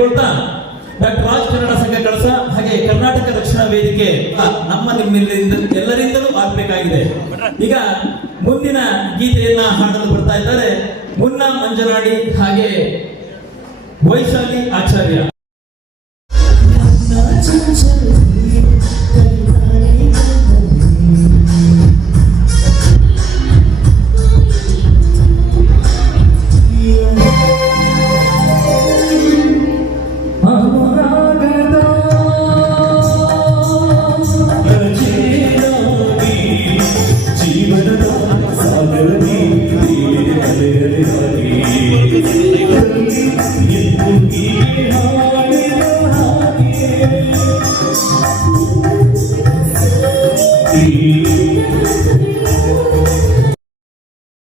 ಕೇಳಿಕೊಳ್ತಾ doctor Raj Kannada ಸಂಘ ಕಳಸ ಹಾಗೆ ಕರ್ನಾಟಕ ರಕ್ಷಣಾ ವೇದಿಕೆ ನಮ್ಮ ನಿಮ್ಮೆಲ್ಲರಿಂದ ಎಲ್ಲರಿಂದಲೂ ಆಗಬೇಕಾಗಿದೆ. ಈಗ ಮುಂದಿನ ಗೀತೆಯನ್ನ ಹಾಡಲು ಬರ್ತಾ ಇದ್ದಾರೆ ಮುನ್ನ ಮಂಜನಾಡಿ ಹಾಗೆ ವೈಶಾಲಿ ಆಚಾರ್ಯ.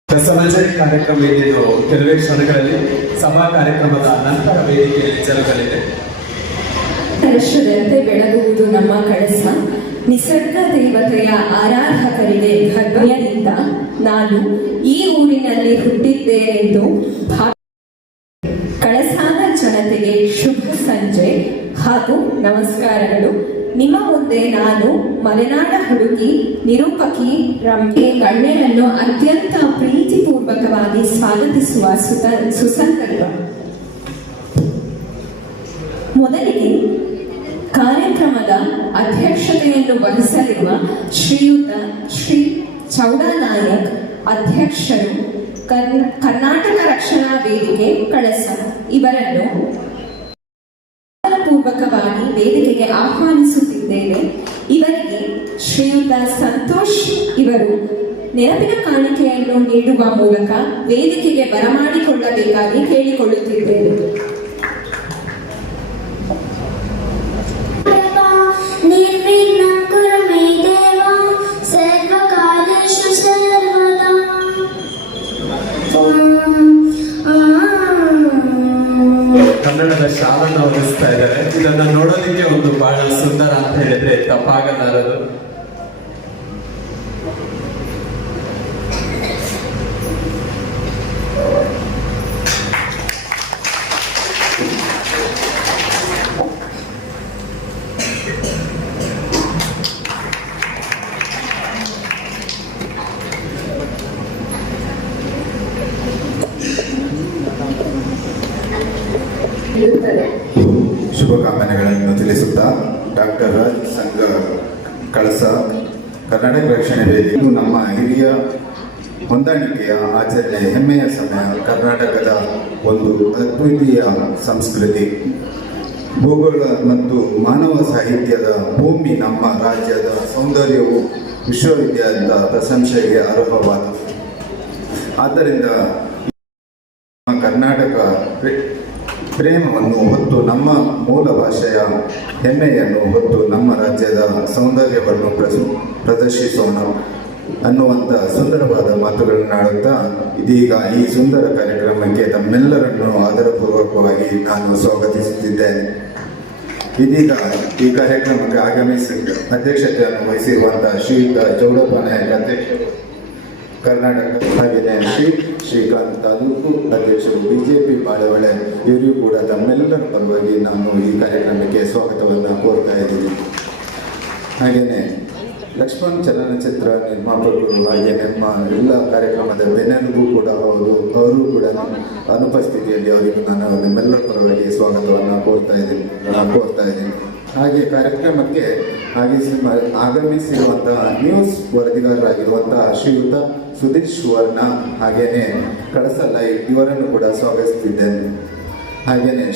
ರಸಮಂಜರಿ ಕಾರ್ಯಕ್ರಮ ಇದು ಕೆಲವೇ ಕ್ಷಣಗಳಲ್ಲಿ ಸಭಾ ಕಾರ್ಯಕ್ರಮದ ನಂತರ ವೇದಿಕೆಯಲ್ಲಿ ಜರುಗಲಿದೆ. ವರ್ಷದಂತೆ ಬೆಳಗುವುದು ನಮ್ಮ ಕಳಸ. ನಿಸರ್ಗ ದೇವತೆಯ ಆರಾಧಕರಿಗೆ ಭವ್ಯದಿಂದ ನಾನು ಈ ಊರಿನಲ್ಲಿ ಹುಟ್ಟಿದ್ದೇನೆಂದು ಕಳಸಾದ ಜನತೆಗೆ ಶುಭ ಸಂಜೆ ಹಾಗೂ ನಮಸ್ಕಾರಗಳು. ನಿಮ್ಮ ಮುಂದೆ ನಾನು ಮಲೆನಾಡ ಹುಡುಗಿ ನಿರೂಪಕಿ ರಮ್ಯೆ ಗಣ್ಯರನ್ನು ಅತ್ಯಂತ ಪ್ರೀತಿಪೂರ್ವಕವಾಗಿ ಸ್ವಾಗತಿಸುವ ಸುಸಂದರ್ಭ. ಮೊದಲಿಗೆ ಕಾರ್ಯಕ್ರಮದ ಅಧ್ಯಕ್ಷತೆಯನ್ನು ವಹಿಸಲಿರುವ ಶ್ರೀಯುತ ಶ್ರೀ ಚೌಡಾನಾಯಕ್ ಅಧ್ಯಕ್ಷರು, ಕರ್ನಾಟಕ ರಕ್ಷಣಾ ವೇದಿಕೆ ಕಳಸ ಇವರನ್ನು ಪೂರ್ವಕವಾಗಿ ವೇದಿಕೆಗೆ ಆಹ್ವಾನಿಸುತ್ತಿದ್ದೇವೆ. ಇವರಿಗೆ ಶ್ರೀಯುತ ಸಂತೋಷ್ ಇವರು ನೆನಪಿನ ಕಾಣಿಕೆಯನ್ನು ನೀಡುವ ಮೂಲಕ ವೇದಿಕೆಗೆ ಬರಮಾಡಿಕೊಳ್ಳಬೇಕಾಗಿ ಕೇಳಿಕೊಳ್ಳುತ್ತಿದ್ದೇವೆ. ಕನ್ನಡದ ಶಾಲನ್ನು ಹೊರಿಸ್ತಾ ಇದ್ದಾರೆ. ಇದನ್ನು ನೋಡೋದಕ್ಕೆ ಒಂದು ಬಹಳ ಸುಂದರ ಅಂತ ಹೇಳಿದ್ರೆ ತಪ್ಪಾಗಲಾರದು. ಶುಭಕಾಮನೆಗಳನ್ನು ತಿಳಿಸುತ್ತಾ ಡಾಕ್ಟರ್ ರಾಜ್ ಸಂಘ ಕಳಸ ಕರ್ನಾಟಕ ರಕ್ಷಣಾ ವೇದಿಕೆ ನಮ್ಮ ಹಿರಿಯ ಹೊಂದಾಣಿಕೆಯ ಆಚರಣೆ ಹೆಮ್ಮೆಯ ಸಮಯ. ಕರ್ನಾಟಕದ ಒಂದು ಅದ್ವಿತೀಯ ಸಂಸ್ಕೃತಿ, ಭೂಗೋಳ ಮತ್ತು ಮಾನವ ಸಾಹಿತ್ಯದ ಭೂಮಿ ನಮ್ಮ ರಾಜ್ಯದ ಸೌಂದರ್ಯವು ವಿಶ್ವವಿದ್ಯಾಲಯದ ಪ್ರಶಂಸೆಗೆ ಅರ್ಹವಾದ. ಆದ್ದರಿಂದ ಕರ್ನಾಟಕ ಪ್ರೇಮವನ್ನು ಹೊತ್ತು ನಮ್ಮ ಮೂಲ ಭಾಷೆಯ ಹೆಮ್ಮೆಯನ್ನು ಹೊತ್ತು ನಮ್ಮ ರಾಜ್ಯದ ಸೌಂದರ್ಯವನ್ನು ಪ್ರದರ್ಶಿಸೋಣ ಅನ್ನುವಂಥ ಸುಂದರವಾದ ಮಾತುಗಳನ್ನಾಡುತ್ತಾ ಇದೀಗ ಈ ಸುಂದರ ಕಾರ್ಯಕ್ರಮಕ್ಕೆ ತಮ್ಮೆಲ್ಲರನ್ನು ಆದರಪೂರ್ವಕವಾಗಿ ನಾನು ಸ್ವಾಗತಿಸುತ್ತಿದ್ದೇನೆ. ಇದೀಗ ಈ ಕಾರ್ಯಕ್ರಮಕ್ಕೆ ಆಗಮಿಸಿ ಅಧ್ಯಕ್ಷತೆಯನ್ನು ವಹಿಸಿರುವಂತಹ ಶ್ರೀಯುತ ಚೌಡಪ್ಪ ನಾಯಕ್ ಅಧ್ಯಕ್ಷರು ಕರ್ನಾಟಕ, ಹಾಗೆಯೇ ಶ್ರೀಕಾಂತ್ ತಾಲೂಕು ಅಧ್ಯಕ್ಷರು ಬಿಜೆಪಿ ಬಾಳೆಹೊಳೆ, ಇವರಿಗೂ ಕೂಡ ತಮ್ಮೆಲ್ಲರ ಪರವಾಗಿ ನಾನು ಈ ಕಾರ್ಯಕ್ರಮಕ್ಕೆ ಸ್ವಾಗತವನ್ನು ಕೋರ್ತಾ ಇದ್ದೀನಿ. ಹಾಗೆಯೇ ಲಕ್ಷ್ಮಣ್ ಚಲನಚಿತ್ರ ನಿರ್ಮಾಪಕರು ಹಾಗೆ ನಮ್ಮ ಎಲ್ಲ ಕಾರ್ಯಕ್ರಮದ ಬೆನ್ನೆಲುಬು ಕೂಡ ಅವರು ಕೂಡ ಅನುಪಸ್ಥಿತಿಯಲ್ಲಿ ಅವರಿಗೂ ನಾನು ನಿಮ್ಮೆಲ್ಲರ ಪರವಾಗಿ ಸ್ವಾಗತವನ್ನು ಕೋರ್ತಾ ಇದ್ದೀನಿ. ಹಾಗೆ ಕಾರ್ಯಕ್ರಮಕ್ಕೆ ಆಗಮಿಸಿರುವಂತಹ ನ್ಯೂಸ್ ವರದಿಗಾರರಾಗಿರುವಂತಹ ಶ್ರೀಯುತ ಸುಧೀರ್ ಸುವರ್ಣ ಹಾಗೆಯೇ ಕಳಸ ಲೈವ್ ಇವರನ್ನು ಕೂಡ ಸ್ವಾಗತಿಸುತ್ತಿದ್ದೇನೆ. ಹಾಗೆಯೇ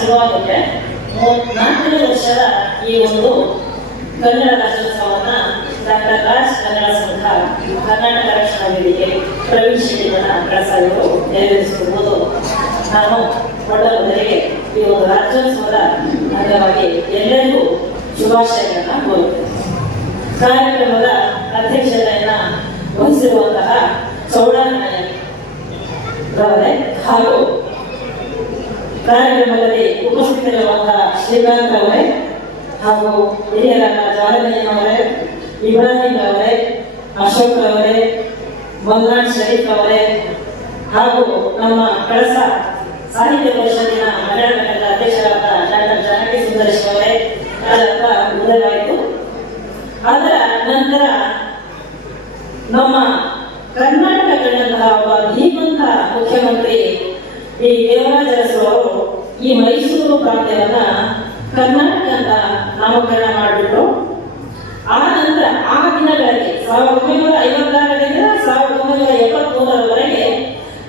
ಶುರುವಾಗುತ್ತೆ. 4 ವರ್ಷದ ಈ ಒಂದು ಕನ್ನಡ ರಾಜ್ಯೋತ್ಸವವನ್ನು ಡಾಕ್ಟರ್ ರಾಜ್ ಕನ್ನಡ ಸಂಘ ಕರ್ನಾಟಕ ರಕ್ಷಣಾ ವೇದಿಕೆ ಪ್ರವೀಣ್ ಕಳಸ ಇವರು ನೆರವೇರಿಸಿರುವುದು ನಾನು ಮೊದಲಿಗೆ ಈ ಒಂದು ರಾಜ್ಯೋತ್ಸವದ ಅಂಗವಾಗಿ ಎಲ್ಲರಿಗೂ ಶುಭಾಶಯಗಳನ್ನು ಕೋರುತ್ತೇನೆ. ಕಾರ್ಯಕ್ರಮದ ಅಧ್ಯಕ್ಷತೆಯನ್ನ ವಹಿಸಿರುವಂತಹ ಚೌಡಾನಾಯಕ್ ರವರೇ ಹಾಗೂ ಕಾರ್ಯಕ್ರಮದಲ್ಲಿ ಉಪಸ್ಥಿತರಿರುವಂತಹ ಶ್ರೀಕಾಂತ್ ಅವರೇ ಹಾಗೂ ಹಿರಿಯರಾದ ಜಾಲನೆಯವರೇ, ಇಬ್ರಾಹಿಂ ಅವರೇ, ಅಶೋಕ್ ಅವರೇ, ಮಲ್ನಾಡ್ ಶರೀಫ್ ಅವರೇ ಹಾಗೂ ನಮ್ಮ ಕಳಸ ಸಾಹಿತ್ಯ ಪರಿಷತ್ತಿನ ಮಲಯಾಳ ಘಟಕದ ಅಧ್ಯಕ್ಷರಾದ ಡಾಕ್ಟರ್ ಜಾನಕಿ ಸುಂದರೇಶ್ ಅವರೇ ಉದಯವಾಯಿತು. ಅದರ ನಂತರ ನಮ್ಮ ಕರ್ನಾಟಕ ಕಂಡಂತಹ ಒಬ್ಬ ಧೀಮಂತ ಮುಖ್ಯಮಂತ್ರಿ ಈ ದೇವರಾಜ ಅರಸು ಅವರು ಈ ಮೈಸೂರು ಪ್ರಾಂತ್ಯವನ್ನ ಕರ್ನಾಟಕ ಅಂತ ನಾಮಕರಣ ಮಾಡಿಬಿಟ್ಟು ಆ ನಂತರ ಆ ದಿನಗಳಲ್ಲಿ 1956ರಿಂದ 1973ರವರೆಗೆ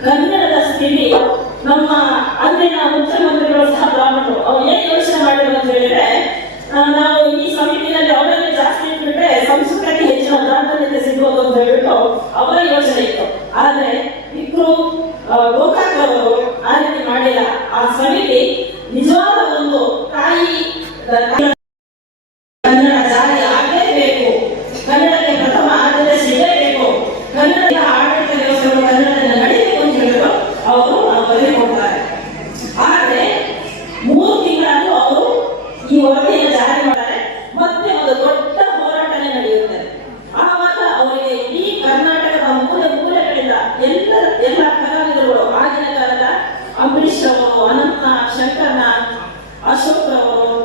ಕನ್ನಡದ ಸ್ಥಿತಿ ನಮ್ಮ ಅಂದಿನ ಮುಖ್ಯಮಂತ್ರಿಗಳು ಸಹ ಬ್ರಾಹ್ಮಣರು ಅವ್ರು ಏನ್ ಯೋಚನೆ ಮಾಡಿದ್ರು ಅಂತ ಹೇಳಿದ್ರೆ, ನಾವು ಈ ಸಮಿತಿನಲ್ಲಿ ಅವರನ್ನು ಜಾಸ್ತಿ ಇಟ್ಬಿಟ್ರೆ ಸಂಸ್ಕೃತಕ್ಕೆ ಹೆಚ್ಚಿನ ಪ್ರಾಧಾನ್ಯತೆ ಸಿಗ್ಬೋದು ಅಂತ ಹೇಳ್ಬಿಟ್ಟು ಅವರ ಯೋಚನೆ ಇತ್ತು. ಆದ್ರೆ ಇಬ್ರು ಗೋಕಾಕ್ ಅವರು ಆ ರೀತಿ ಮಾಡಿಲ್ಲ. ಆ ಸಮಿತಿ ನಿಜವಾದ ಒಂದು ತಾಯಿ ಕನ್ನಡ ಜಾರಿ ಆಗಲೇಬೇಕು, ಕನ್ನಡಕ್ಕೆ ಪ್ರಥಮ ಆದ್ಯತೆ ಸಿಗಲೇಬೇಕು, ಕನ್ನಡ ಆಡಳಿತ ವ್ಯವಸ್ಥೆಗಳು ಕನ್ನಡದಿಂದ ನಡೀಬೇಕು ಅಂತ ಹೇಳಿದ್ರು ಅವರು ವರದಿ ಕೊಡ್ತಾರೆ. ಆದ್ರೆ 3 ತಿಂಗಳಾದ್ರೂ ಅವರು ಈ ವರದಿಯನ್ನು ಜಾರಿ ಮಾಡ್ತಾರೆ. ಮತ್ತೆ ಒಂದು ದೊಡ್ಡ ಹೋರಾಟನೇ ನಡೆಯುತ್ತೆ. ಆವಾಗ ಅವರಿಗೆ ಇಡೀ ಕರ್ನಾಟಕದ ಮೂಲೆಗಳಿಂದ ಎಲ್ಲ ಕಲಾವಿದರುಗಳು, ಆಗಿನ ಕಾಲದ ಅಂಬರೀಶ್ ಅವರು, ಅನಂತ ಶಂಕರ್ನ, ಅಶೋಕ್ ಅವರು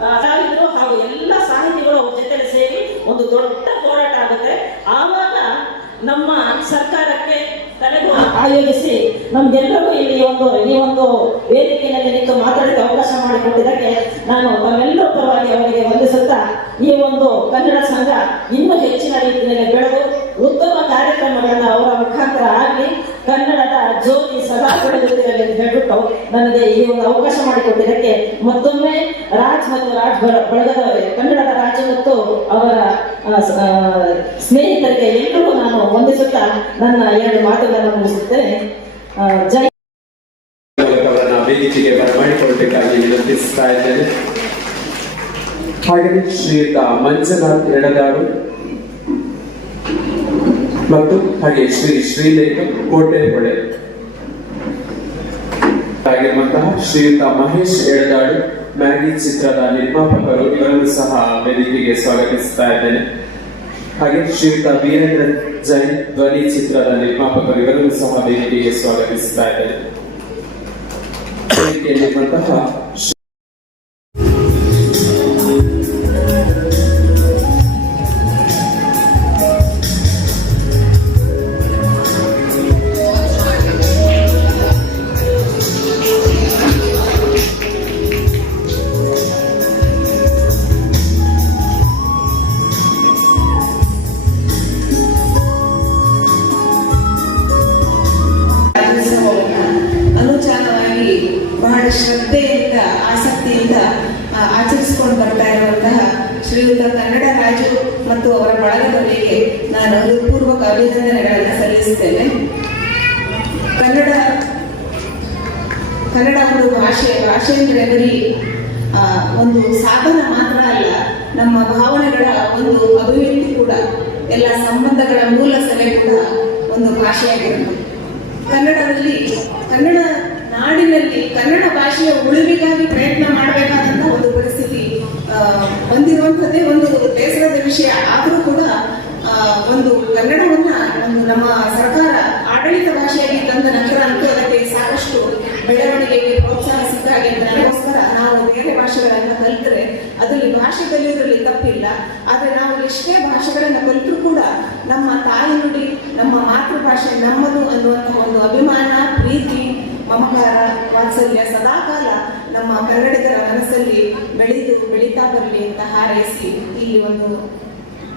ಕಲಾವಿದರು ಹಾಗೂ ಎಲ್ಲ ಸಾಹಿತಿಗಳು ಅವ್ರ ಜೊತೆ ಸೇರಿ ಒಂದು ದೊಡ್ಡ ಹೋರಾಟ ಆಗುತ್ತೆ. ಆವಾಗ ನಮ್ಮ ಸರ್ಕಾರಕ್ಕೆ ತಲೆಗೂ ಆಯೋಜಿಸಿ ನಮ್ಗೆಲ್ಲರೂ ಈ ಒಂದು ವೇದಿಕೆಯಲ್ಲಿ ನಿಂತು ಮಾತಾಡಕ್ಕೆ ಅವಕಾಶ ಮಾಡಿಕೊಟ್ಟಿದ್ದಕ್ಕೆ ನಾನು ತಮ್ಮೆಲ್ಲರ ಪರವಾಗಿ ಅವರಿಗೆ ವಂದಿಸುತ್ತಾ, ಈ ಒಂದು ಕನ್ನಡ ಸಂಘ ಇನ್ನೂ ಹೆಚ್ಚಿನ ರೀತಿಯಲ್ಲಿ ಬೆಳೆದು ಉತ್ತಮ ಕಾರ್ಯಕ್ರಮಗಳನ್ನ ಅವರ ಮುಖಾಂತರ ಆಗಲಿ, ಕನ್ನಡದ ಜ್ಯೋತಿ ಸದಾ ಬೆಳೆದಿರಲಿ ಅಂತ ಹೇಳ್ಬಿಟ್ಟು ನನಗೆ ಈ ಒಂದು ಅವಕಾಶ ಮಾಡಿಕೊಟ್ಟಿದ್ದಕ್ಕೆ ಮತ್ತೊಮ್ಮೆ ರಾಜ್ ಮತ್ತು ರಾಜ್ ಬಳಗದವರೇ, ಕನ್ನಡದ ರಾಜ್ ಮತ್ತು ಅವರ ಸ್ನೇಹಿತರಿಗೆ ಎಲ್ಲರಿಗೂ ನಾನು ವಂದಿಸುತ್ತಾ ನನ್ನ 2 ಮಾತುಗಳನ್ನು ಮುಗಿಸುತ್ತೇನೆ. ಜೈ ಅವರನ್ನ ವೇದಿಕೆಗೆ ಬರಮಾಡಿಕೊಳ್ಳಬೇಕಾಗಿ ವಿನಂತಿಸ್ತಾ ಇದ್ದೇನೆ. ಹಾಗೆಯೇ ಶ್ರೀಯುತ ಮಂಜುನಾಥ್ ಎಡದಾಡು ಮತ್ತು ಹಾಗೆ ಶ್ರೀಲೇಖ ಕೋಟೆಹೊಳೆ ಆಗಿರುವಂತಹ ಶ್ರೀಯುತ ಮಹೇಶ್ ಎಡದಾಡು ಮ್ಯಾಗಿ ಚಿತ್ರದ ನಿರ್ಮಾಪಕರು, ಇವರನ್ನು ಸಹ ವೇದಿಕೆಗೆ ಸ್ವಾಗತಿಸ್ತಾ ಇದ್ದೇನೆ. ಹಾಗೆ ಶ್ರೀಯುತ ವೀರೇಂದ್ರ ಜೈನ್ ಧ್ವನಿ ಚಿತ್ರದ ನಿರ್ಮಾಪಕರು, ಇವರನ್ನು ಸಹ ವೇದಿಕೆಗೆ ಸ್ವಾಗತಿಸ್ತಾ ಇದ್ದೇನೆ. ವೇದಿಕೆಯಲ್ಲಿರುವಂತಹ ಅನುಚಾನವಾಗಿ ಬಹಳ ಶ್ರದ್ಧೆಯಿಂದ ಆಸಕ್ತಿಯಿಂದ ಆಚರಿಸಿಕೊಂಡು ಬರ್ತಾ ಇರುವಂತಹ ಶ್ರೀಯುತ ಕನ್ನಡ ರಾಜು ಮತ್ತು ಅವರ ಬಳಗದವರಿಗೆ ನಾನು ಹೃತ್ಪೂರ್ವಕ ಅಭಿನಂದನೆಗಳನ್ನು ಸಲ್ಲಿಸುತ್ತೇನೆ. ಕನ್ನಡ ಒಂದು ಭಾಷೆ ಅಂದರೆ ಬರೀ ಒಂದು ಸಾಧನ ಮಾತ್ರ ಅಲ್ಲ, ನಮ್ಮ ಭಾವನೆಗಳ ಒಂದು ಅಭಿವ್ಯಕ್ತಿ ಕೂಡ, ಎಲ್ಲ ಸಂಬಂಧಗಳ ಮೂಲ ಸೆಲೆ ಕೂಡ ಒಂದು ಭಾಷೆಯಾಗಿರುತ್ತೆ. ಕನ್ನಡ ನಾಡಿನಲ್ಲಿ ಕನ್ನಡ ಭಾಷೆಯ ಉಳಿವಿಗಾಗಿ ಪ್ರಯತ್ನ ಮಾಡಬೇಕಾದಂತ ಒಂದು ಪರಿಸ್ಥಿತಿ ಬಂದಿರುವಂಥದ್ದೇ ಒಂದು ಬೇಸರದ ವಿಷಯ. ಆದರೂ ಕೂಡ ಒಂದು ಕನ್ನಡವನ್ನ ನಮ್ಮ ಸರ್ಕಾರ ಆಡಳಿತ ಭಾಷೆಯಾಗಿ ತಂದ ನಂತರ ಅಂತೂ ಅದಕ್ಕೆ ಸಾಕಷ್ಟು ಬೆಳವಣಿಗೆಗೆ ಪ್ರೋತ್ಸಾಹ ಸಿಕ್ಕಾಗಿ ನನಗೋಸ್ಕರ ನಾವು ಬೇರೆ ಭಾಷೆಗಳನ್ನ ಕಲಿತರೆ ಅದರಲ್ಲಿ ಭಾಷೆ ಕಲಿಯೋದ್ರಲ್ಲಿ ತಪ್ಪಿಲ್ಲ. ಆದರೆ ನಾವು ಎಷ್ಟೇ ಭಾಷೆಗಳನ್ನ ಕಲಿತರೂ ಕೂಡ ನಮ್ಮ ತಾಯಿ ನುಡಿ, ನಮ್ಮ ಮಾತೃಭಾಷೆ ನಮ್ಮದು ಅನ್ನುವಂತಹ ಒಂದು ಅಭಿಮಾನ, ಪ್ರೀತಿ, ಮಮಕಾರ, ವಾತ್ಸಲ್ಯ ಸದಾಕಾಲ ನಮ್ಮ ಕನ್ನಡಿಗರ ಮನಸ್ಸಲ್ಲಿ ಬೆಳೀತಾ ಬರಲಿ ಅಂತ ಹಾರೈಸಿ ಇಲ್ಲಿ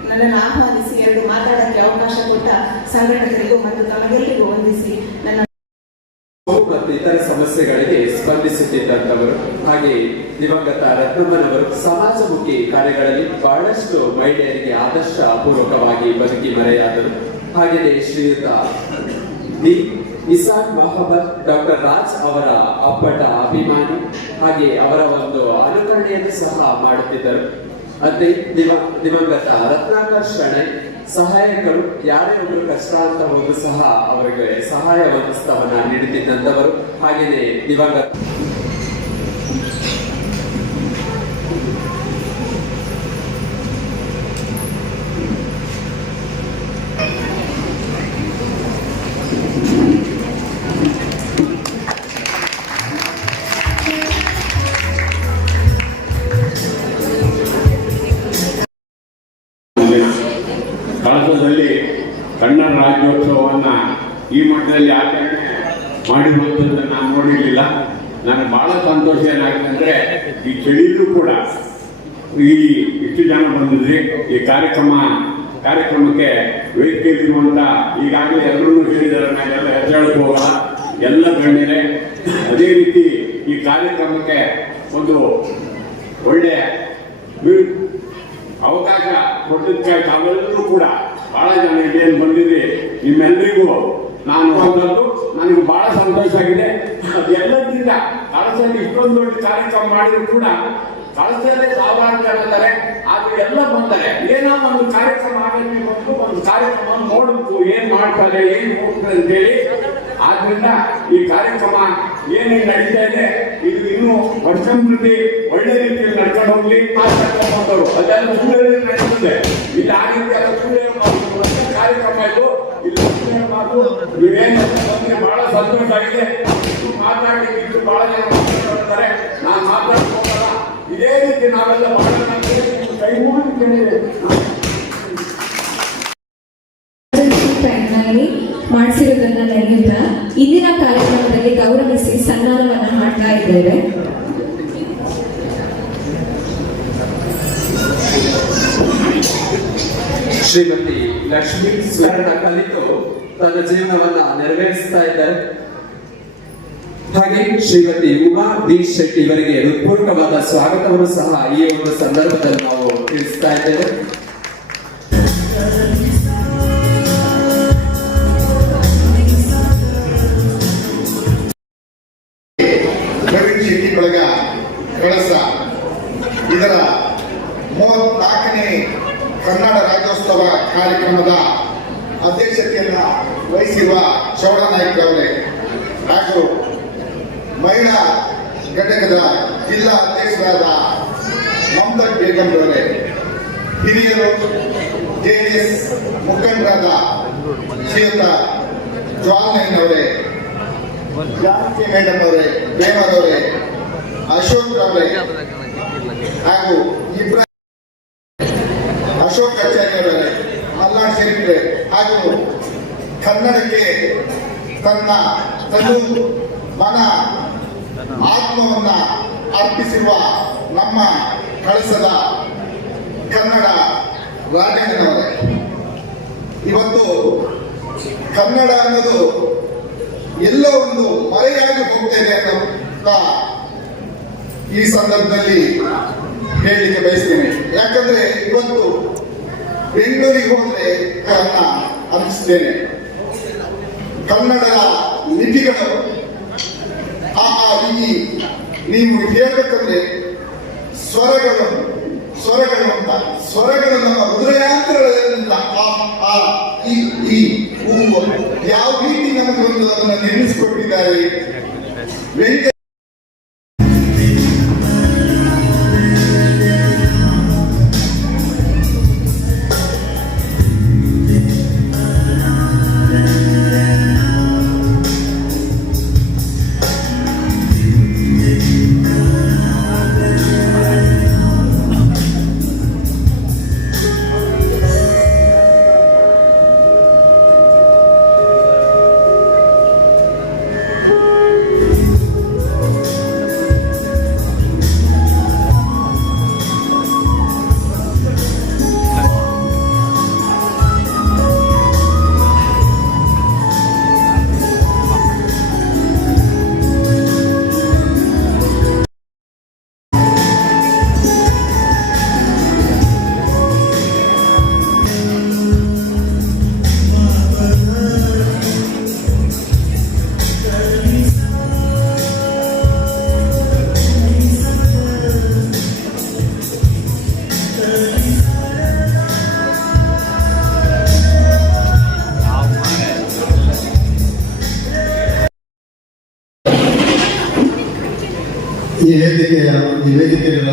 ನನ್ನನ್ನು ಆಹ್ವಾನಿಸಿ 2 ಮಾತಾಡಕ್ಕೆ ಅವಕಾಶ ಕೊಟ್ಟ ಸಂಘಟಕರಿಗೂ ಮತ್ತು ತಮಗೆಲ್ಲರಿಗೂ ವಂದಿಸಿ ನನ್ನ ಮತ್ತು ಇತರ ಸಮಸ್ಯೆಗಳಿಗೆ ಸ್ಪಂದಿಸುತ್ತಿದ್ದಂಥವರು. ಹಾಗೆ ದಿವಂಗತ ರತ್ನಮ್ಮನವರು ಸಮಾಜಮುಖಿ ಕಾರ್ಯಗಳಲ್ಲಿ ಬಹಳಷ್ಟು ಮಹಿಳೆಯರಿಗೆ ಆದರ್ಶ ಪೂರ್ವಕವಾಗಿ ಬದುಕಿ ಮರೆಯಾದರು. ಹಾಗೆಯೇ ಶ್ರೀಯುತ ಇಸಾಕ್ ಮಹಮ್ಮದ್ ಡಾಕ್ಟರ್ ರಾಜ್ ಅವರ ಅಪ್ಪಟ ಅಭಿಮಾನಿ, ಹಾಗೆ ಅವರ ಒಂದು ಅನುಕರಣೆಯನ್ನು ಸಹ ಮಾಡುತ್ತಿದ್ದರು. ಅದೇ ದಿವಂಗತ ರತ್ನಾಕರ್ ಶೆಣೈ ಸಹಾಯಕರು ಯಾರೇ ಒಬ್ರು ಕಷ್ಟ ಅಂತ ಹೋದ್ರು ಸಹ ಅವರಿಗೆ ಸಹಾಯ ಹಸ್ತವನ್ನ ನೀಡುತ್ತಿದ್ದಂಥವರು. ಹಾಗೆಯೇ ದಿವಂಗತ ಕಳಸದಲ್ಲಿ ಕನ್ನಡ ರಾಜ್ಯೋತ್ಸವವನ್ನು ಈ ಮಟ್ಟದಲ್ಲಿ ಆಚರಣೆ ಮಾಡಿರುವಂಥದ್ದು ನಾನು ನೋಡಿರಲಿಲ್ಲ. ನನಗೆ ಬಹಳ ಸಂತೋಷ ಏನಾಗಿದೆ ಅಂದರೆ ಈ ಚಳಿಯಲ್ಲೂ ಕೂಡ ಇಷ್ಟು ಜನ ಬಂದಿದ್ರಿ. ಈ ಕಾರ್ಯಕ್ರಮಕ್ಕೆ ವೇದಿಕೆಯಲ್ಲಿರುವಂಥ ಈಗಾಗಲೇ ಎಲ್ಲರೂ ಹೇಳಿದ್ದಾರೆ, ನಾನೆಲ್ಲ ಹೆಸರು ಹೋಗಲ್ಲ, ಎಲ್ಲ ಗಣ್ಯರೇ. ಅದೇ ರೀತಿ ಈ ಕಾರ್ಯಕ್ರಮಕ್ಕೆ ಒಂದು ಒಳ್ಳೆಯ ಅವಕಾಶ ಕೊಟ್ಟಿದ್ದಕ್ಕೆ ತಾವೆಲ್ಲರೂ ಕೂಡ ಬಹಳ ಜನ ಇಲ್ಲೇನು ಬಂದಿದೆ. ನಿಮ್ಮೆಲ್ಲರಿಗೂ ನಾನು ಬಂದದ್ದು ನನಗೆ ಬಹಳ ಸಂತೋಷ ಆಗಿದೆ. ಅದೆಲ್ಲದಿಂದ ಕಳಸದಲ್ಲಿ ಇಷ್ಟೊಂದು ದೊಡ್ಡ ಕಾರ್ಯಕ್ರಮ ಮಾಡಿದ್ರು ಕೂಡ ಕಳಸದಲ್ಲೇ ಸಾವಿರಾರು ಜನ ಇದ್ದಾರೆ. ಆದ್ರೆ ಎಲ್ಲ ಬಂದರೆ ಏನೋ ಒಂದು ಕಾರ್ಯಕ್ರಮ ಆಗಬೇಕು, ಒಂದು ಕಾರ್ಯಕ್ರಮ ನೋಡಬೇಕು, ಏನ್ ಮಾಡ್ತಾರೆ, ಏನ್ ಹೋಗ್ತಾರೆ ಅಂತೇಳಿ. ಆದ್ರಿಂದ ಈ ಕಾರ್ಯಕ್ರಮ ಏನೇನು ನಡೀತಾ ಇದೆ ಇದು ಇನ್ನೂ ವರ್ಷಂಪ್ರತಿ ಒಳ್ಳೆ ರೀತಿಯಲ್ಲಿ ನಡ್ಕೊಂಡು ಹೋಗ್ಲಿ. ಮಾತಾಡ್ಕೊಂಡವರು ಅದೆಲ್ಲ ಸುಳ್ಳು ನಡೀತದೆ. ಇಲ್ಲಿ ಆ ರೀತಿಯಾದ ಸುಳ್ಳು ಕಾರ್ಯಕ್ರಮ ಇದು. ಇಲ್ಲಿ ಮಾತು ನೀವೇನು ಬಂದ್ರೆ ಬಹಳ ಸಂತೋಷ ಆಗಿದೆ. ಮಾತಾಡಲಿಕ್ಕೆ ಇದ್ದು ಬಹಳ ಜನ ಮಾತಾಡ್ತಾರೆ. ನಾನು ಮಾತಾಡ್ಕೋಲ್ಲ. ಇದೇ ರೀತಿ ನಾವೆಲ್ಲ ಬಹಳ ಕೈ ಮುಗಿದು ಮಾಡಿಸಿರುವುದನ್ನ ನಡೆಯುತ್ತಾ ಇಂದಿನ ಕಾರ್ಯಕ್ರಮದಲ್ಲಿ ಗೌರವಿಸಿ ಸನ್ಮಾನವನ್ನ ಮಾಡ್ತಾ ಇದ್ದೇವೆ. ಶ್ರೀಮತಿ ಲಕ್ಷ್ಮೀ ಸ್ವರ್ಣ ಕಲಿತು ತನ್ನ ಜೀವನವನ್ನ ನೆರವೇರಿಸ್ತಾ ಇದ್ದಾರೆ. ಹಾಗೆ ಶ್ರೀಮತಿ ಉಮಾ ಬಿ ಶೆಟ್ಟಿ ಇವರಿಗೆ ಹೃತ್ಪೂರ್ವಕವಾದ ಸ್ವಾಗತವನ್ನು ಸಹ ಈ ಒಂದು ಸಂದರ್ಭದಲ್ಲಿ ನಾವು ತಿಳಿಸ್ತಾ ಇದ್ದೇವೆ. ಶೆಟ್ಟಿ ಬಳಗ ಕಳಸ ಇದರ 34ನೇ ಕನ್ನಡ ರಾಜ್ಯೋತ್ಸವ ಕಾರ್ಯಕ್ರಮದ ಅಧ್ಯಕ್ಷತೆಯನ್ನ ವಹಿಸಿರುವ ಚೌಡನಾಯ್ಕ ಅವರೇ ಹಾಗೂ ಮಹಿಳಾ ಘಟಕದ ಜಿಲ್ಲಾ ಅಧ್ಯಕ್ಷರಾದ ಮಮತಾ ಬೇಗಂ ಅವರೇ, ಹಿರಿಯರು ಜೆಡಿಎಸ್ ಮುಖಂಡರಾದ ಶ್ರೀಯುತ ಜ್ವಾಲ್ನಯ್ಯ ಅವರೇ, ಜಾನಕಿ ಮೇಡಮ್ ಅವರೇ, ಪ್ರೇಮರವರೇ, ಅಶೋಕ್ ಅವರೇ ಹಾಗೂ ಅಶೋಕ್ ಆಚಾರ್ಯವರೇ, ಮಲ್ನಾಡ್ ಶರೀಫ್ರೆ ಹಾಗೂ ಕನ್ನಡಕ್ಕೆ ತನ್ನ ತನು ಮನ ಆತ್ಮವನ್ನ ಅರ್ಪಿಸಿರುವ ನಮ್ಮ ಕಳಸದ ಕನ್ನಡ ರಾಜಣ್ಣನವರೇ, ಇವತ್ತು ಕನ್ನಡ ಅನ್ನೋದು ಎಲ್ಲೋ ಒಂದು ಮರೆಯಾಗಿ ಹೋಗ್ತೇನೆ ಅಂತ ಈ ಸಂದರ್ಭದಲ್ಲಿ ಹೇಳಲಿಕ್ಕೆ ಬಯಸ್ತೇನೆ. ಯಾಕಂದ್ರೆ ಇವತ್ತು ಬೆಂಗಳೂರಿಗೆ ಹೋದ್ರೆ ಕನ್ನಡ ಅನಿಸ್ತೇನೆ. ಕನ್ನಡ ಲಿಪಿಗಳು ಈ ನೀವು ಹೇಳ್ಬೇಕಂದ್ರೆ ಸ್ವರಗಳು ಅಂತ ಸ್ವರಗಳು ನಮ್ಮ ಹೃದಯಾಂತರಗಳಿಂದ ಯಾವ ರೀತಿ ನಮಗೆ ಒಂದು ಅದನ್ನು ನಿರ್ಮಿಸಿಕೊಟ್ಟಿದ್ದಾರೆ. ಈ ವೇದಿಕೆಯ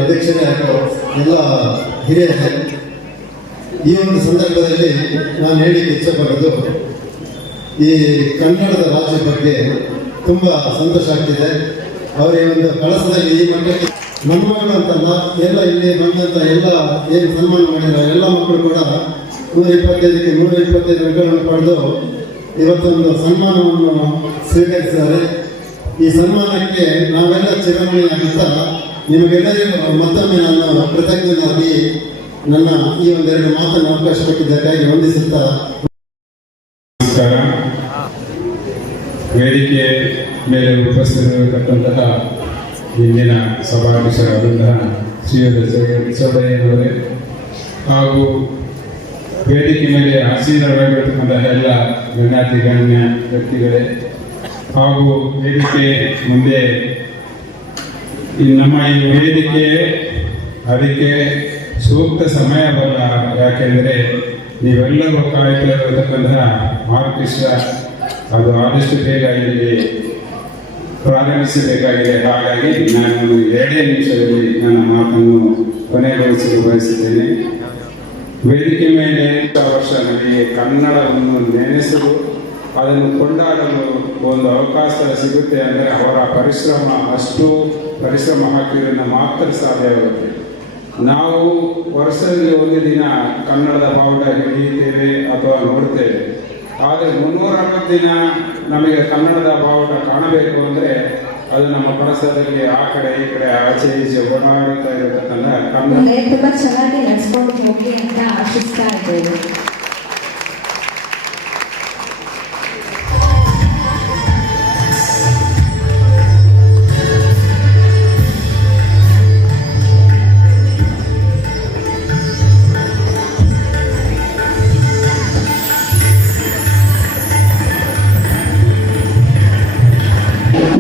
ಅಧ್ಯಕ್ಷರೇ ಹಾಗೂ ಎಲ್ಲ ಹಿರಿಯರೇ, ಈ ಒಂದು ಸಂದರ್ಭದಲ್ಲಿ ನಾನು ಹೇಳಲಿಕ್ಕೆ ಇಚ್ಛೆಪಡೋದು, ಈ ಕನ್ನಡದ ರಾಜ್ಯ ಬಗ್ಗೆ ತುಂಬ ಸಂತೋಷ ಆಗ್ತಿದೆ. ಅವರಿಗೆ ಒಂದು ಕಳಸದಲ್ಲಿ ಈ ಮಟ್ಟಕ್ಕೆ ನನ್ನ ಮಕ್ಕಳು ಅಂತಲ್ಲ, ಎಲ್ಲ ಇಲ್ಲಿ ಬಂದಂಥ ಎಲ್ಲ ಏನು ಸನ್ಮಾನ ಮಾಡಿದ್ದಾರೆ ಎಲ್ಲ ಮಕ್ಕಳು ಕೂಡ 125ಕ್ಕೆ 125 ಅಂಕಗಳನ್ನು ಪಡೆದು ಇವತ್ತೊಂದು ಸನ್ಮಾನವನ್ನು ಸ್ವೀಕರಿಸಿದ್ದಾರೆ. ಈ ಸನ್ಮಾನಕ್ಕೆ ನಾವೆಲ್ಲ ಚಿರಮಣಿಯಾಗುತ್ತಾ ನಿಮಗೆಲ್ಲರಿಗೂ ಮತ್ತೊಮ್ಮೆ ನಾನು ಕೃತಜ್ಞನಾಗಿ ನನ್ನ ಈ ಒಂದೆರಡು ಮಾತನ್ನು ಅವಕಾಶ ಕೊಟ್ಟಿದ್ದಕ್ಕಾಗಿ ವಂದಿಸುತ್ತಾ. ನಮಸ್ಕಾರ. ವೇದಿಕೆ ಮೇಲೆ ಉಪಸ್ಥಿತರಿರತಕ್ಕಂತಹ ಇಂದಿನ ಸಭಾಧ್ಯಕ್ಷರಾದಂತಹ ಶ್ರೀಯುತ ಚೌಡಯ್ಯನವರೇ ಹಾಗೂ ವೇದಿಕೆ ಮೇಲೆ ಆಸೀನರಾಗಿರತಕ್ಕಂತಹ ಎಲ್ಲ ಗಣ್ಯಾತಿ ಗಣ್ಯ ವ್ಯಕ್ತಿಗಳೇ ಹಾಗೂ ವೇದಿಕೆ ಮುಂದೆ ನಮ್ಮ ಈ ವೇದಿಕೆ ಅದಕ್ಕೆ ಸೂಕ್ತ ಸಮಯ ಬಲ್ಲ. ಯಾಕೆಂದರೆ ನೀವೆಲ್ಲರೂ ಕಾಯ್ತಾ ಇರತಕ್ಕಂತಹ ಆರ್ಕೆಸ್ಟ್ರಾ ಅದು ಆದಷ್ಟು ಬೇಗ ಇಲ್ಲಿ ಪ್ರಾರಂಭಿಸಬೇಕಾಗಿದೆ. ಹಾಗಾಗಿ ನಾನು 2 ನಿಮಿಷದಲ್ಲಿ ನನ್ನ ಮಾತನ್ನು ಕೊನೆಗೊಳಿಸಲು ಬಯಸಿದ್ದೇನೆ. ವೇದಿಕೆ ಮೇಲೆ ವರ್ಷ ನನಗೆ ಕನ್ನಡವನ್ನು ನೆನೆಸಲು ಅದನ್ನು ಕೊಂಡಾಡಲು ಒಂದು ಅವಕಾಶ ಸಿಗುತ್ತೆ ಅಂದರೆ ಅವರ ಪರಿಶ್ರಮ, ಅಷ್ಟು ಪರಿಶ್ರಮ ಹಾಕಿದ್ರಿಂದ ಮಾತ್ರ ಸಾಧ್ಯವಾಗುತ್ತೆ. ನಾವು ವರ್ಷದಲ್ಲಿ ಒಂದು ದಿನ ಕನ್ನಡದ ಬಾವುಟ ಹಿಡಿಯುತ್ತೇವೆ ಅಥವಾ ನೋಡ್ತೇವೆ, ಆದರೆ 360 ದಿನ ನಮಗೆ ಕನ್ನಡದ ಬಾವುಟ ಕಾಣಬೇಕು ಅಂದರೆ ಅದು ನಮ್ಮ ಪರಿಸರದಲ್ಲಿ ಆ ಕಡೆ ಈ ಕಡೆ ಆಚೆ ಈಚೆ ಓಡಾಡುತ್ತಾ ಇರತಕ್ಕಂಥ ಕನ್ನಡ ತುಂಬಾ ಚೆನ್ನಾಗಿ ನಡೆಸ್ಕೊಂಡು ಹೋಗಿ ಅಂತ ಆಶಿಸ್ತಾ ಇದ್ದೇವೆ.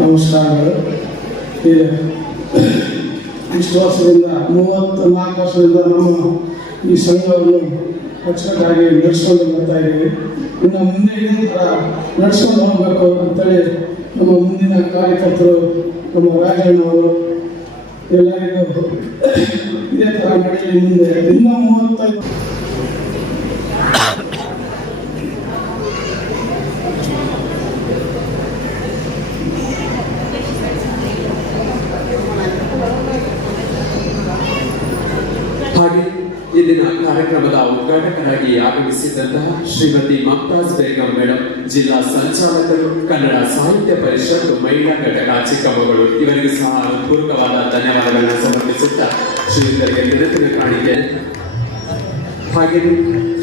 ನಮಸ್ಕಾರಗಳು. ಇಷ್ಟು ವರ್ಷದಿಂದ 34 ವರ್ಷದಿಂದ ನಮ್ಮ ಈ ಸಂಘವನ್ನು ಅಚ್ಚುಕಟ್ಟಾಗಿ ನಡೆಸ್ಕೊಂಡು ಬರ್ತಾ ಇದ್ದೀವಿ. ಇನ್ನು ಮುಂದೆ ಇದೇ ಥರ ನಡೆಸ್ಕೊಂಡು ಹೋಗಬೇಕು ಅಂತೇಳಿ ನಮ್ಮ ಮುಂದಿನ ಕಾರ್ಯಕರ್ತರು, ನಮ್ಮ ರಾಜಣ್ಣವರು ಎಲ್ಲರಿಗೂ ಇದೇ ಥರ ನಡೆಯಲಿ. ಮುಂದೆ ಇನ್ನೂ 35 ಹಾಗೆ ಇಂದಿನ ಕಾರ್ಯಕ್ರಮದ ಉದ್ಘಾಟಕರಾಗಿ ಆಗಮಿಸಿದಂತಹ ಶ್ರೀಮತಿ ಮಮ್ತಾಜ್ ಬೇಗಂ ಮೇಡಂ, ಜಿಲ್ಲಾ ಸಂಚಾಲಕರು, ಕನ್ನಡ ಸಾಹಿತ್ಯ ಪರಿಷತ್ ಮಹಿಳಾ ಘಟಕ ಚಿಕ್ಕಮಗಳೂರು, ಇವರಿಗೂ ಸಹ ಪೂರ್ವಕವಾದ ಧನ್ಯವಾದಗಳನ್ನು ಸಮರ್ಪಿಸುತ್ತಾ ಶ್ರೀಯುತರಿಗೆ ನಿರಂತರ ಕಾಣಿಕೆ. ಹಾಗೆಯೇ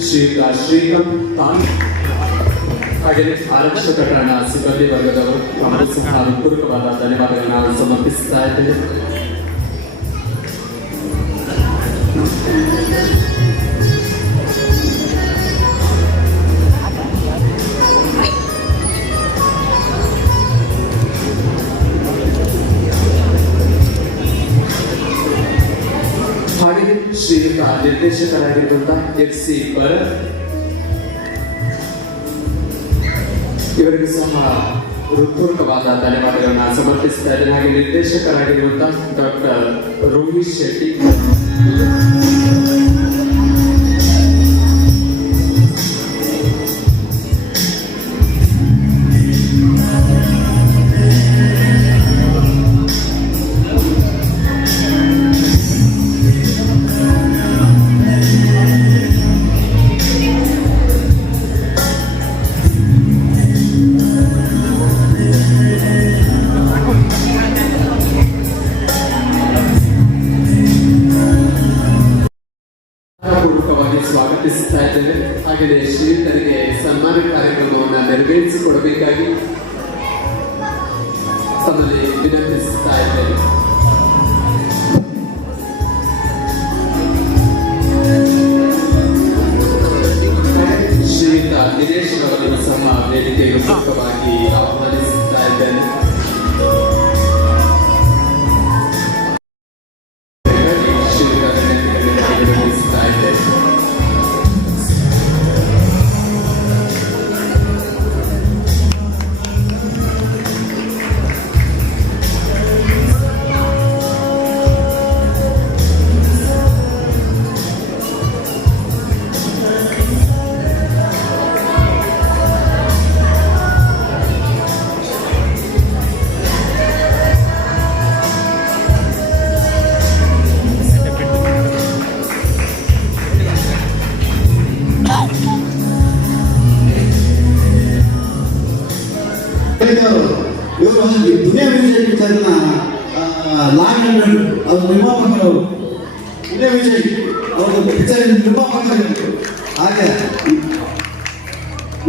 ಶ್ರೀಯುತ ಶ್ರೀಕಾಂತ್ ತಾನ್, ಹಾಗೆಯೇ ಆರಕ್ಷಕ ಠಾಣಾ ಸಿಬ್ಬಂದಿ ವರ್ಗದವರು ಅವರು ಸಹ ಪೂರ್ವಕವಾದ ಧನ್ಯವಾದಗಳನ್ನು ಸಮರ್ಪಿಸುತ್ತಾ ಇದ್ದೇವೆ. ಹಾಗೆಯೇ ಶ್ರೀಯುತ ನಿರ್ದೇಶಕರಾಗಿರುವಂತಹ FC ಭರತ್, ಇವರಿಗೂ ಸಹ ಹೃತ್ಪೂರ್ವಕವಾದ ಧನ್ಯವಾದಗಳನ್ನು ಸಮರ್ಪಿಸ್ತಾ ಇದ್ದೇನೆ. ಹಾಗೆ ನಿರ್ದೇಶಕರಾಗಿರುವಂತಹ ಡಾಕ್ಟರ್ ರೋಹಿತ್ ಶೆಟ್ಟಿ, ಪೂರ್ವಕವಾಗಿ ಸ್ವಾಗತಿಸುತ್ತಾ ಇದ್ದೇವೆ. ಹಾಗೆಯೇ ಶ್ರೀಯುತರಿಗೆ ಸನ್ಮಾನ ಕಾರ್ಯಕ್ರಮವನ್ನು ನೆರವೇರಿಸಿಕೊಡಬೇಕಾಗಿ ತಮ್ಮಲ್ಲಿ ವಿನಂತಿಸುತ್ತಾ ಇದ್ದೇವೆ. ಶ್ರೀಯುತ ದಿನೇಶ್ ಅವರನ್ನು ಸಹ ವೇದಿಕೆಗೆ ಪೂರ್ವಕವಾಗಿ ಆಹ್ವಾನಿಸುತ್ತಾ ಇದ್ದೇನೆ. ಇವರು ದುನಿಯಾ ವಿಜಯ್ ಪಿಕ್ಚರ್ನ ಲಾಂಗ್ ಅದು ನಿರ್ಮಾಪಕರು ದುನಿಯಾ ವಿಜಯ್ ಅವರು ಪಿಕ್ಚರ್ ನಿರ್ಮಾಪಕರು. ಹಾಗೆ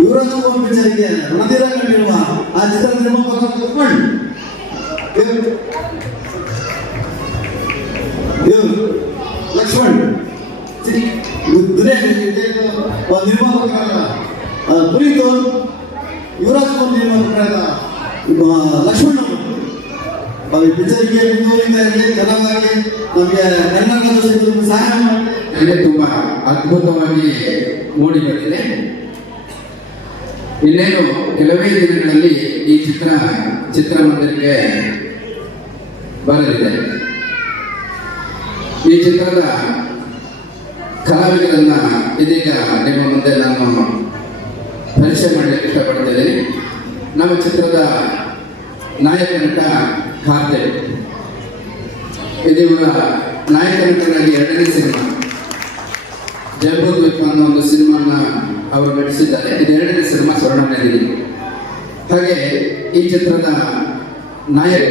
ಯುವರಾಜ್ ಕುಮಾರ್ ಪಿಕ್ಚರ್ಗೆ ರಣಧೀರ ಕಂಡಿರುವ ಆ ಚಿತ್ರದ ನಿರ್ಮಾಪಕ ಲಕ್ಷ್ಮಣ್. ಲಕ್ಷ್ಮಣ್ ದುನಿಯಾ ನಿರ್ಮಾಪಕರಾದ ಪುನೀತ್ ಯುವರಾಜ್ ಕುಮಾರ್ ನಿರ್ಮಾಪಕರಾದ ಲಕ್ಷ್ಮಣ್ ಅವರು ಪಿಕ್ಚರ್ಗೆ ಮುಂದುವರಿತಾ ಇರಲಿ, ಚೆನ್ನಾಗಿ ನಮಗೆ ಕನ್ನಡ ಸಹಾಯ ಮಾಡಿ ತುಂಬಾ ಅದ್ಭುತವಾಗಿ ಮೂಡಿ ಬಂದಿದೆ. ಇನ್ನೇನು ಕೆಲವೇ ದಿನಗಳಲ್ಲಿ ಈ ಚಿತ್ರಮಂದಿರಕ್ಕೆ ಬರಲಿದೆ. ಈ ಚಿತ್ರದ ಕಲಾವಿದರನ್ನ ಇದೀಗ ನಿಮ್ಮ ಮುಂದೆ ನಾನು ಪರಿಚಯ ಮಾಡಲಿಕ್ಕೆ ಇಷ್ಟಪಡ್ತಿದ್ದೀನಿ. ನಮ್ಮ ಚಿತ್ರದ ನಾಯಕ ನಟ ಕಾರ್ತಿಕ್. ಇದು ಇವರ ನಾಯಕ ನಟನಾಗಿ 2ನೇ ಸಿನಿಮಾ ಜಯಭೂದ್ವಿಪ್ ಅನ್ನೋ ಒಂದು ಸಿನಿಮಾನ ಅವರು ನಟಿಸಿದ್ದಾರೆ. ಇದು 2ನೇ ಸಿನಿಮಾ ಸ್ವರ್ಣಮೇದಿನಿ. ಹಾಗೆ ಈ ಚಿತ್ರದ ನಾಯಕ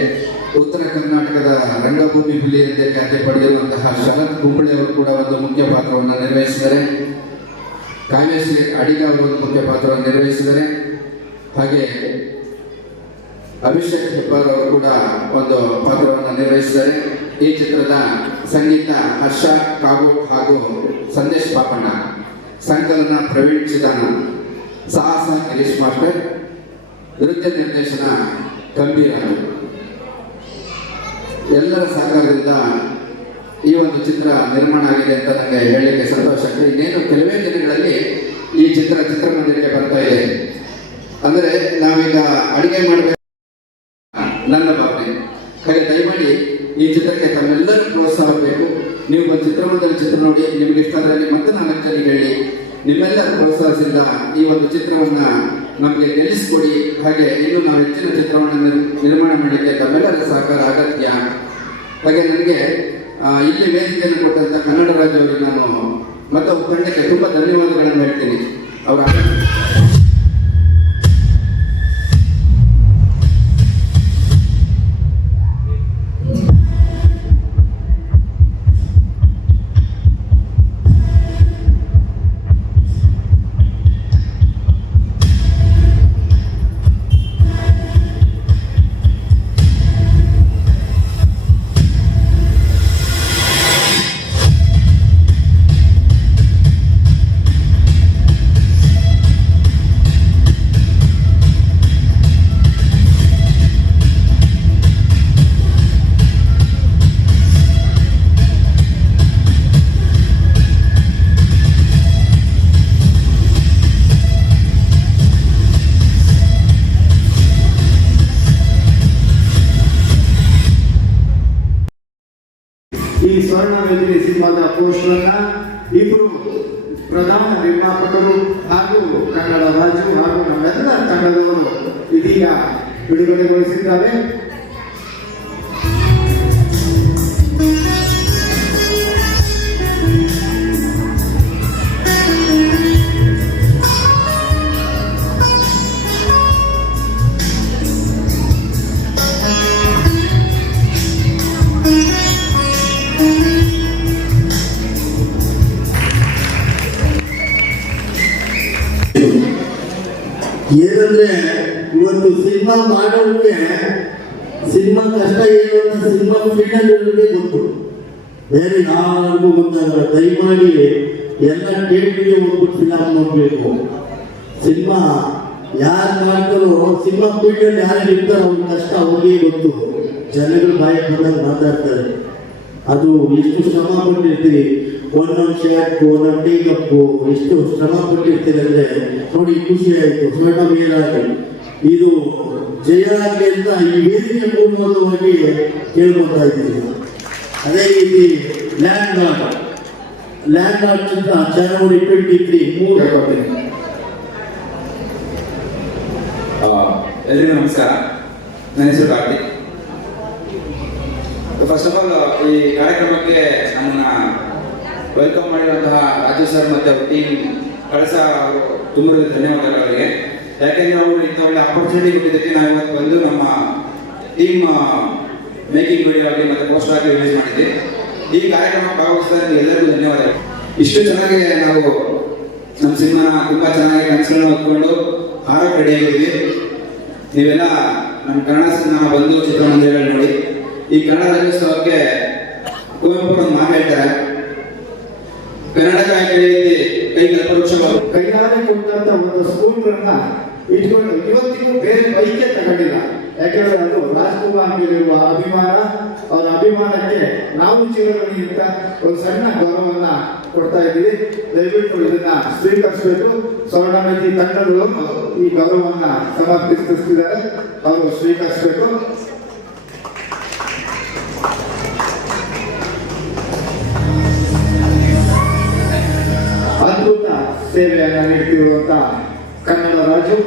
ಉತ್ತರ ಕರ್ನಾಟಕದ ರಂಗಭೂಮಿ ಹುಲಿ ಎಂದೇ ಖ್ಯಾತಿ ಪಡೆದಿರುವಂತಹ ಶರತ್ ಕುಂಬಳೆ ಅವರು ಕೂಡ ಒಂದು ಮುಖ್ಯ ಪಾತ್ರವನ್ನು ನಿರ್ವಹಿಸಿದ್ದಾರೆ. ಕಾವ್ಯಶ್ರೀ ಅಡಿಗ ಅವರು ಒಂದು ಮುಖ್ಯ ಪಾತ್ರವನ್ನು ನಿರ್ವಹಿಸಿದ್ದಾರೆ. ಹಾಗೆ ಅಭಿಷೇಕ್ ಹೆಬ್ಬಾರ್ ಅವರು ಕೂಡ ಒಂದು ಪಾತ್ರವನ್ನು ನಿರ್ವಹಿಸಿದ್ದಾರೆ. ಈ ಚಿತ್ರದ ಸಂಗೀತ ಹರ್ಷ ಕಾಗು ಹಾಗೂ ಸಂದೇಶ್ ಪಾಪಣ್ಣ, ಸಂಕಲನ ಪ್ರವೀಣ್ ಚಿದಾನ, ಸಾಹಸ ಗಿರೀಶ್ ಮಾಸ್ಟರ್, ನೃತ್ಯ ನಿರ್ದೇಶನ ಗಂಭೀರ. ಎಲ್ಲರ ಸಹಕಾರದಿಂದ ಈ ಒಂದು ಚಿತ್ರ ನಿರ್ಮಾಣ ಆಗಿದೆ ಅಂತ ನನಗೆ ಹೇಳಲಿಕ್ಕೆ ಸಂತೋಷ ಆಗ್ತದೆ. ಇನ್ನೇನು ಕೆಲವೇ ದಿನಗಳಲ್ಲಿ ಈ ಚಿತ್ರಮಂದಿರಕ್ಕೆ ಬರ್ತಾ ಇದೆ. ಅಂದರೆ ನಾವೀಗ ಅಡುಗೆ ಮಾಡಬೇಕು ನನ್ನ ಭಾವನೆ. ಹಾಗೆ ದಯಮಾಡಿ ಈ ಚಿತ್ರಕ್ಕೆ ತಮ್ಮೆಲ್ಲರೂ ಪ್ರೋತ್ಸಾಹ ಬೇಕು. ನೀವು ಒಂದು ಚಿತ್ರಮಂದಿರ ಚಿತ್ರ ನೋಡಿ, ನಿಮ್ಗೆ ಇಷ್ಟ ಅದರಲ್ಲಿ ಮತ್ತೆ 4 ಜನರಿಗೆ ಹೇಳಿ. ನಿಮ್ಮೆಲ್ಲರ ಪ್ರೋತ್ಸಾಹದಿಂದ ಈ ಒಂದು ಚಿತ್ರವನ್ನ ನಮಗೆ ಗೆಲ್ಲಿಸಿಕೊಡಿ. ಹಾಗೆ ಇನ್ನು ನಾವು ಹೆಚ್ಚಿನ ಚಿತ್ರವನ್ನು ನಿರ್ಮಾಣ ಮಾಡಲಿಕ್ಕೆ ತಮ್ಮೆಲ್ಲರ ಸಹಕಾರ ಅಗತ್ಯ. ಹಾಗೆ ನನಗೆ ಇಲ್ಲಿ ವೇದಿಕೆಯನ್ನು ಕೊಟ್ಟಂತ ಕನ್ನಡ ರಾಜ್ಯ ಅವರಿಗೆ ನಾನು ಮತ್ತು ತಂಡಕ್ಕೆ ತುಂಬಾ ಧನ್ಯವಾದಗಳನ್ನು ಹೇಳ್ತೀನಿ. ಅವರ ಈ ಸ್ವರ್ಣವೇದಿನಿ ಸಿನಿಮಾದ ಪೋಸ್ಟರ್ನ ಇಬ್ಬರು ಪ್ರಧಾನ ನಿರ್ಮಾಪಕರು ಹಾಗೂ ಕನ್ನಡ ರಾಜ್ಯ ಹಾಗೂ ನಮ್ಮೆಲ್ಲ ತಂಡದವರು ಇದೀಗ ಬಿಡುಗಡೆಗೊಳಿಸಿದ್ದಾರೆ. ಏನಂದ್ರೆ ಇವತ್ತು ಸಿನಿಮಾ ಮಾಡೋರಿಗೆ ಸಿನಿಮಾ ಕಷ್ಟ ಏನು ಅಂತ ಸಿನಿಮಾ ಫೀಲ್ಡಲ್ಲಿ ಗೊತ್ತು, ಬೇರೆ ಯಾರಿಗೂ ಗೊತ್ತಾಗಲ್ಲ. ದಯಮಾಡಿ ಎಲ್ಲ ಥಿಯೇಟ್ರಿಗೆ ಹೋಗ್ಬಿಟ್ಟು ಫಿಲಮ್ ನೋಡ್ಬೇಕು. ಸಿನಿಮಾ ಯಾರು ಮಾಡ್ತಾರೋ ಸಿನಿಮಾ ಫೀಲ್ಡಲ್ಲಿ ಯಾರು ಇರ್ತಾರೋ ಅವ್ರ ಕಷ್ಟ ಅವ್ರಿಗೆ ಗೊತ್ತು. ಜನಗಳು ಬಾಯಿ ಬಂದಾಗ ಮಾತಾಡ್ತಾರೆ. ಅದು ಎಷ್ಟು ಶ್ರಮ ಪಟ್ಟಿರ್ತೀವಿ, ಒಂದೊಂದು ಶಾಟ್ ಒಂದೊಂದು ಟೇಕಪ್ಪು ಎಷ್ಟು ಶ್ರಮ ಪಟ್ಟಿರ್ತೀರಿ ಅಂದ್ರೆ ನೋಡಿ, ಖುಷಿ ಆಯಿತು. ಸ್ವರ್ಣ ಮೇಲಾಗಿ ಇದು ಜಯ ಆಗಲಿ ಅಂತ ಈ ವೇದಿಕೆ ಮೂಲಕವಾಗಿ ಕೇಳ್ಕೊತಾ ಇದ್ದೀವಿ. ಅದೇ ರೀತಿ ಲ್ಯಾಂಡ್ ಲಾರ್ಡ್ ಚಿತ್ರ ಜನವರಿ 23 ಎಲ್ರಿಗೂ ನಮಸ್ಕಾರ. ನನ್ನ ಹೆಸರು ಕಾರ್ತಿಕ್. ಫಸ್ಟ್ ಆಫ್ ಆಲ್ ಈ ಕಾರ್ಯಕ್ರಮಕ್ಕೆ ನಮ್ಮನ್ನ ವೆಲ್ಕಮ್ ಮಾಡಿರುವಂತಹ ರಾಜು ಸರ್ ಮತ್ತು ಟೀಮ್ ಕಳಸ ಅವರು ತುಂಬ ಧನ್ಯವಾದಗಳು ಅವರಿಗೆ. ಯಾಕೆಂದ್ರೆ ಅವರು ಇಂಥ ಒಳ್ಳೆ ಆಪರ್ಚುನಿಟಿ ಕೊಟ್ಟಿದ್ದಕ್ಕೆ ನಾವು ಇವತ್ತು ಬಂದು ನಮ್ಮ ಟೀಮ್ ಮೇಕಿಂಗ್ ವಿಡಿಯೋ ಆಗಲಿ ಮತ್ತು ಪೋಸ್ಟರ್ ಆಗಿ ರಿಲೀಸ್ ಮಾಡಿದ್ವಿ. ಈ ಕಾರ್ಯಕ್ರಮ ಭಾಗವಹಿಸಿದ ಎಲ್ಲರಿಗೂ ಧನ್ಯವಾದಗಳು. ಇಷ್ಟು ಚೆನ್ನಾಗಿ ನಾವು ನಮ್ಮ ಸಿನಿಮಾನ ತುಂಬಾ ಚೆನ್ನಾಗಿ ಕನಸುಗಳನ್ನು ಹೊತ್ಕೊಂಡು ಹಾರಕ್ಕೆ ರೆಡಿಯಾಗಿದ್ವಿ. ನೀವೆಲ್ಲ ನಮ್ಮ ಕನ್ನಡ ಸಿನಿಮಾ ಬಂದು ಚಿತ್ರಮಂದಿರಗಳು ನೋಡಿ. ಈ ಕನ್ನಡ ರಾಜ್ಯೋತ್ಸವಕ್ಕೆ ಕುವೆಂಪು ಒಂದು ಮಾತು ಹೇಳ್ತಾರೆ, ಕನ್ನಡ ಕೈ ಕಲ್ಪವೃಕ್ಷ ಕೈಗಾರಿಕೆ ಕೊಟ್ಟಂತ ಒಂದು ಸ್ಕೂಲ್ಗಳನ್ನ ಇಟ್ಕೊಂಡು ಇವತ್ತಿಗೂ ಬೇರೆ ಬೈಕೆ ತಗೊಂಡಿಲ್ಲ. ಯಾಕೆಂದ್ರೆ ಅದು ರಾಜ್ಕುಮಾರ್ ಮೇಲಿರುವ ಅಭಿಮಾನ, ಅವರ ಅಭಿಮಾನಕ್ಕೆ ನಾವು ಚಿರಋಣಿ ಅಂತ ಒಂದು ಸಣ್ಣ ಗೌರವವನ್ನ ಕೊಡ್ತಾ ಇದ್ದೀವಿ. ದಯವಿಟ್ಟು ಇದನ್ನ ಸ್ವೀಕರಿಸಬೇಕು. ಸ್ವರ್ಣನಿಧಿ ತಂಡಗಳು ಈ ಗೌರವವನ್ನ ಸಮರ್ಪಿಸುತ್ತಿದ್ದಾರೆ, ಅವರು ಸ್ವೀಕರಿಸಬೇಕು. ಅದ್ಭುತ ಸೇವೆಯನ್ನು ನೀಡುತ್ತಿರುವಂತ ಕನ್ನಡ ರಾಜು,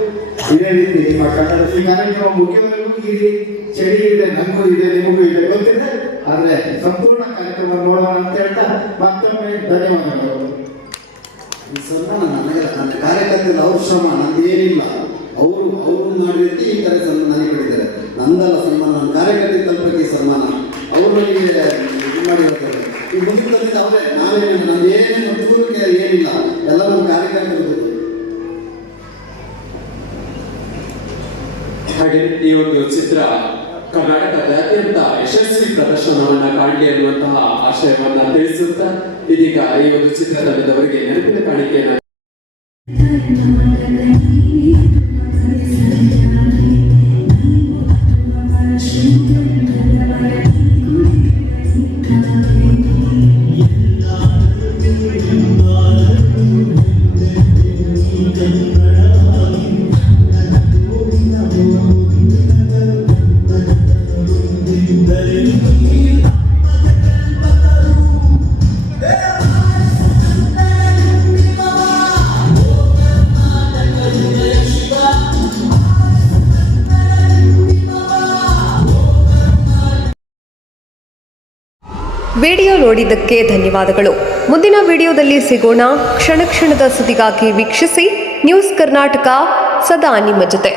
ಇದೇ ರೀತಿ ನಿಮ್ಮ ಕನ್ನಡ ಈ ಕಾರ್ಯಕ್ರಮ ಮುಖ್ಯವಾಗೂ ಇಲ್ಲಿ ಚಳಿ ಇದೆ, ನಮಗೂ ಇದೆ, ನಿಮಗೂ ಇದೆ ಗೊತ್ತಿದೆ. ಆದ್ರೆ ಸಂಪೂರ್ಣ ಕಾರ್ಯಕ್ರಮ ನೋಡೋಣ ಅಂತ ಹೇಳ್ತಾ ಮತ್ತೊಮ್ಮೆ ಧನ್ಯವಾದಗಳು. ಈ ಸನ್ಮಾನ ನನಗೆ ನನ್ನ ಕಾರ್ಯಕರ್ತರ ಅವ್ರ ಶ್ರಮ ನಂದೇನಿಲ್ಲ. ಅವರು ಮಾಡಿದ ರೀತಿ ಈ ತರ ಸನ್ಮಾನ ನನಗೆ ಕೊಟ್ಟಿದ್ದಾರೆ. ನಂದಲ್ಲ ಸನ್ಮಾನ, ನನ್ನ ಕಾರ್ಯಕರ್ತರ ತಲುಪಕ್ಕೆ ಸನ್ಮಾನ ಅವರು ನನಗೆ ಇದು ಮಾಡಿರ್ತಾರೆ. ಈ ಮುಗಿದ ಅವರೇ, ನಾವೇನು ನಂದೇನು ಮುಗಿದಕ್ಕೆ ಏನಿಲ್ಲ, ಎಲ್ಲ ನಮ್ಮ ಕಾರ್ಯಕರ್ತರು. ಹಾಗೆ ಈ ಒಂದು ಚಿತ್ರ ಕರ್ನಾಟಕದಾದ್ಯಂತ ಯಶಸ್ವಿ ಪ್ರದರ್ಶನವನ್ನ ಕಾಣಲಿ ಅನ್ನುವಂತಹ ಆಶಯವನ್ನ ತಿಳಿಸುತ್ತಾ ಇದೀಗ ಈ ಒಂದು ಚಿತ್ರತಂಡದವರಿಗೆ ನೆನಪಿನ ಕಾಣಿಕೆಯನ್ನು ವಿಡಿಯೋ ನೋಡಿದ್ದಕ್ಕೆ ಧನ್ಯವಾದಗಳು. ಮುಂದಿನ ವಿಡಿಯೋದಲ್ಲಿ ಸಿಗೋಣ. ಕ್ಷಣ ಕ್ಷಣದ ಸುದ್ದಿಗಾಗಿ ವೀಕ್ಷಿಸಿ ನ್ಯೂಸ್ ಕರ್ನಾಟಕ, ಸದಾ ನಿಮ್ಮ ಜೊತೆ.